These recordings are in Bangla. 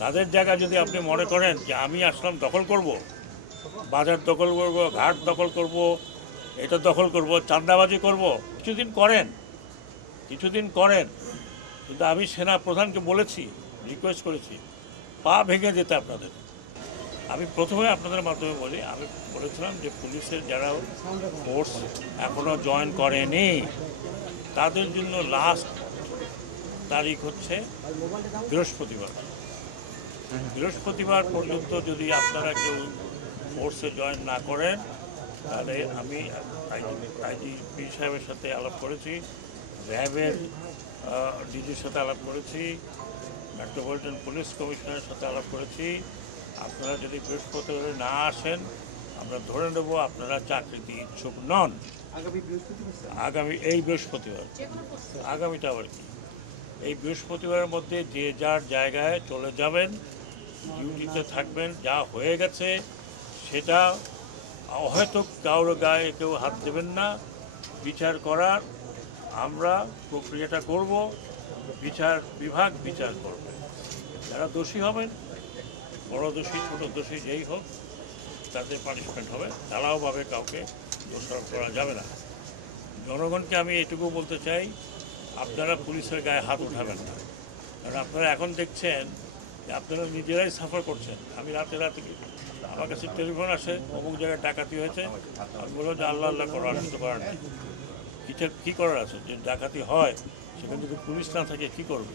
তাদের জায়গা যদি আপনি মনে করেন যে আমি আসলাম দখল করব, বাজার দখল করব, ঘাট দখল করব, এটা দখল করব, চাঁদাবাজি করব, কিছুদিন করেন কিছুদিন করেন। কিন্তু আমি সেনা প্রধানকে বলেছি রিকোয়েস্ট করেছি, পা ভেঙে যেতে আপনাদের। আমি প্রথমে আপনাদের মাধ্যমে বলি, আমি বলেছিলাম যে পুলিশের যারা ফোর্স এখনও জয়েন করেনি, তাদের জন্য লাস্ট তারিখ হচ্ছে বৃহস্পতিবার। বৃহস্পতিবার পর্যন্ত যদি আপনারা কেউ ফোর্সে জয়েন না করেন তাহলে আমি আইজিপি সাহেবের সাথে আলাপ করেছি র্যাবের ডিজির সাথে আলাপ করেছি মেট্রোপলিটন পুলিশ কমিশনারের সাথে আলাপ করেছি। আপনারা যদি বৃহস্পতিবার না আসেন আমরা ধরে নেব আপনারা চাকরিতে ইচ্ছুক নন। আগামী আগামী এই বৃহস্পতিবার। আগামীটা আবার কি? এই বৃহস্পতিবারের মধ্যে যে যার জায়গায় চলে যাবেন ডিউটিতে থাকবেন, যা হয়ে গেছে, সেটা হয়তো কারোর গায়ে কেউ হাত দেবেন না। বিচার করার আমরা প্রক্রিয়াটা করব, বিচার বিভাগ বিচার করবে। যারা দোষী হবেন, বড় দোষী, ছোট দোষী যেই হোক, তাদের পানিশমেন্ট হবে। তারাওভাবে কাউকে দোষারোপ করা যাবে না। জনগণকে আমি এটুকু বলতে চাই, আপনারা পুলিশের গায়ে হাত উঠাবেন না। কারণ আপনারা এখন দেখছেন আপনারা নিজেরাই সাফার করছেন। আমি রাতে রাতে আমার কাছে টেলিফোন আসে, অমুক জায়গায় ডাকাতি হয়েছে। আমি বলব যে আল্লাহ আল্লাহ করো, আর কিছু করার নেই। কী করার আছে? যে ডাকাতি হয়, সেখানে যদি পুলিশ না থাকে, কী করবে?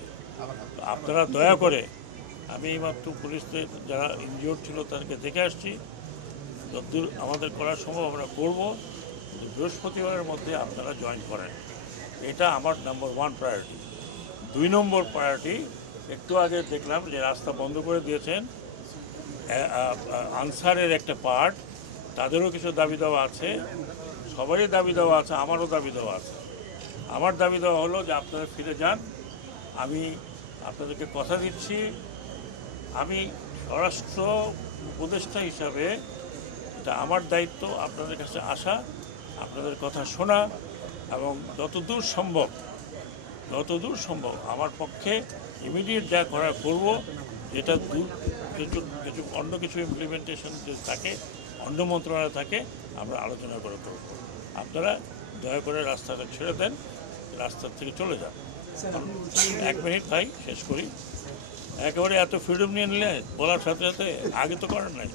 তো আপনারা দয়া করে, আমি এইমাত্র পুলিশদের যারা ইনজিওর্ড ছিল তাদেরকে দেখে আসছি। যতদূর আমাদের করার সম্ভব আমরা করব। বৃহস্পতিবারের মধ্যে আপনারা জয়েন করেন। এটা আমার নাম্বার ওয়ান প্রায়োরিটি দুই নম্বর প্রায়োরিটি একটু আগে দেখলাম যে রাস্তা বন্ধ করে দিয়েছেন। আনসারের একটা পার্ট। তাদেরও কিছু দাবি দেওয়া আছে। সবারই দাবি দেওয়া আছে, আমারও দাবি দেওয়া আছে। আমার দাবি দেওয়া হলো যে আপনারা ফিরে যান। আমি আপনাদেরকে কথা দিচ্ছি। আমি স্বরাষ্ট্র উপদেষ্টা হিসাবে এটা আমার দায়িত্ব, আপনাদের কাছে আসা, আপনাদের কথা শোনা এবং যতদূর সম্ভব যতদূর সম্ভব আমার পক্ষে ইমিডিয়েট যা করার করব, যেটা দূর কিছু কিছু অন্য কিছু ইমপ্লিমেন্টেশন থাকে, অন্য মন্ত্রণালয় থাকে, আমরা আলোচনা করে করব। আপনারা দয়া করে রাস্তাটা ছেড়ে দেন রাস্তার থেকে চলে যান। এক মিনিট, ভাই, শেষ করি। একেবারে এত ফ্রিডম নিয়ে নিলে বলার সাথে সাথে আগে তো করেন নাই।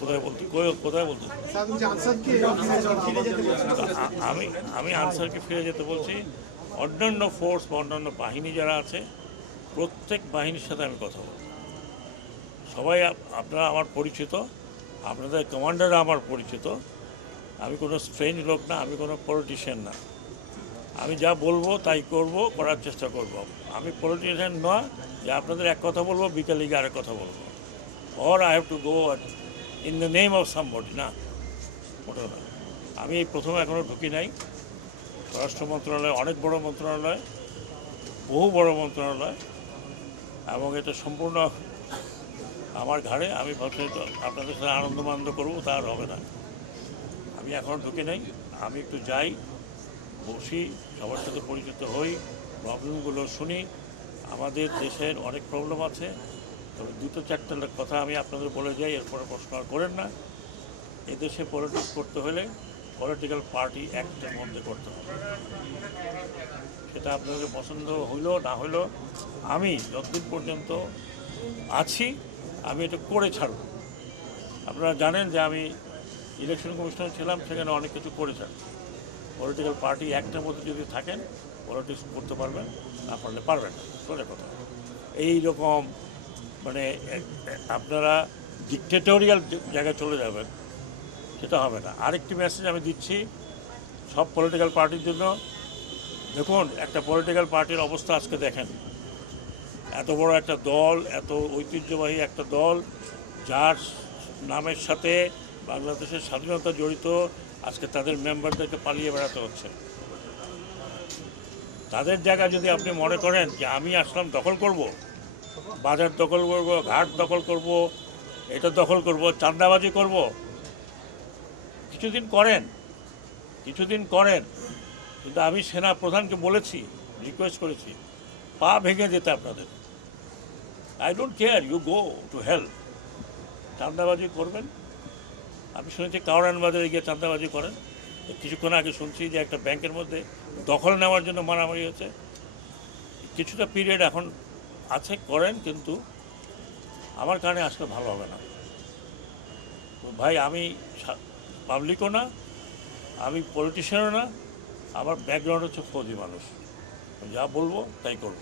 কোথায় বলতে? কোথায় বলতে? আমি আমি আনসারকে ফিরে যেতে বলছি। অন্যান্য ফোর্স বা অন্যান্য বাহিনী যারা আছে, প্রত্যেক বাহিনীর সাথে আমি কথা বলব। সবাই আপনারা আমার পরিচিত, আপনাদের কমান্ডাররা আমার পরিচিত। আমি কোনো স্ট্রেঞ্জ লোক না, আমি কোনো পলিটিশিয়ান না। আমি যা বলব তাই করব, করার চেষ্টা করব। আমি পলিটিশিয়ান নয়, যে আপনাদের এক কথা বলব, বিকালে গিয়ে আরেক কথা বলব। Or I have to go in the name of somebody না? ওটা না আমি এই প্রথমে এখনও ঢুকি নাই। স্বরাষ্ট্র মন্ত্রণালয় অনেক বড় মন্ত্রণালয়, বহু বড় মন্ত্রণালয়, এবং এটা সম্পূর্ণ আমার ঘাড়ে। আমি ভাবছি আপনাদের সাথে আনন্দ করব, তা আর হবে না। আমি এখনও ঢুকে নাই। আমি একটু যাই, বসি, সবার সাথে পরিচিত হই প্রবলেমগুলো শুনি। আমাদের দেশের অনেক প্রবলেম আছে। তবে দুটো চারটে কথা আমি আপনাদের বলে যাই, এরপরে প্রশ্ন আর করেন না। এদেশে পলিটিক্স করতে হলে পলিটিক্যাল পার্টি অ্যাক্টের মধ্যে করতে হবে। সেটা আপনাদের পছন্দ হইল না হইল, আমি যতদিন পর্যন্ত আছি, আমি এটা করে ছাড়ব। আপনারা জানেন যে আমি ইলেকশন কমিশনার ছিলাম, সেখানে অনেক কিছু করে ছাড়ব। পলিটিক্যাল পার্টি অ্যাক্টের মধ্যে যদি থাকেন পলিটিক্স করতে পারবেন, না পারলে পারবেন না। সোজা কথা। এই রকম মানে আপনারা ডিকটেটোরিয়াল জায়গায় চলে যাবেন, সেটা হবে না। আরেকটি মেসেজ আমি দিচ্ছি, সব পলিটিক্যাল পার্টির জন্য। দেখুন, একটা পলিটিক্যাল পার্টির অবস্থা আজকে দেখেন। এত বড় একটা দল, এত ঐতিহ্যবাহী একটা দল, যার নামের সাথে বাংলাদেশের স্বাধীনতা জড়িত, আজকে তাদের মেম্বারদেরকে পালিয়ে বেড়াতে হচ্ছে। তাদের জায়গা যদি আপনি মনে করেন যে আমি আসলাম দখল করব বাজার দখল করব, ঘাট দখল করব, এটা দখল করব চাঁদাবাজি করব। কিছুদিন করেন কিছুদিন করেন, কিন্তু আমি সেনা প্রধানকে বলেছি রিকোয়েস্ট করেছি, পা ভেঙে যেতে আপনাদের। I don't care you go to help চান্দাবাজি করবেন। আমি শুনেছি কাউরান বাজারে গিয়ে চান্দাবাজি করেন। কিছুক্ষণ আগে শুনছি যে একটা ব্যাংকের মধ্যে দখল নেওয়ার জন্য মারামারি হচ্ছে কিছুটা পিরিয়ড এখন আছে, করেন, কিন্তু আমার কারণে আসলে ভালো হবে না। ভাই, আমি পাবলিকও না, আমি পলিটিশিয়ানও না, আমার ব্যাকগ্রাউন্ড হচ্ছে ফৌজি মানুষ। যা বলব, তাই করব।